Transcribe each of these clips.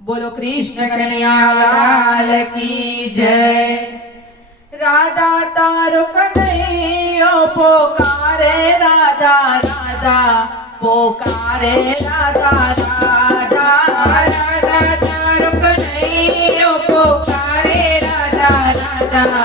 बोलो, कृष्ण कन्हैया लाल की जय। राधा तारो कन्हैयो पुकारे राधा राधा, पुकारे राधा राधा राधा तारो कन्हैयो पुकारे राधा राधा।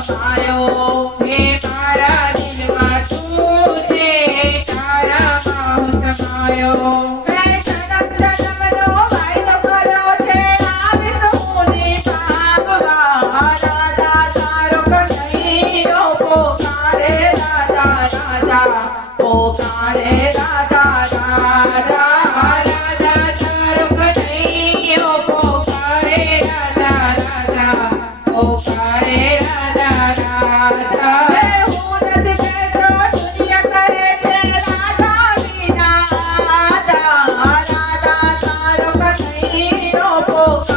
સમાયો હે મારા દિલમાં શું છે? તારા ભાવ સમાયો.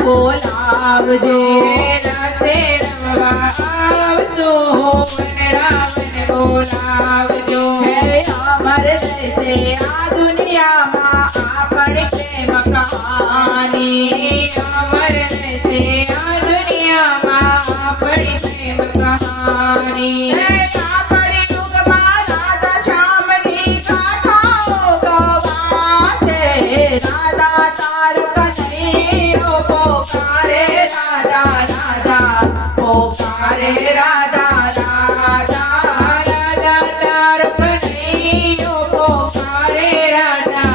बोलावजे रसे रवाव सो रावण बोलावजो है से आ दुनिया मा आपन के मकानी।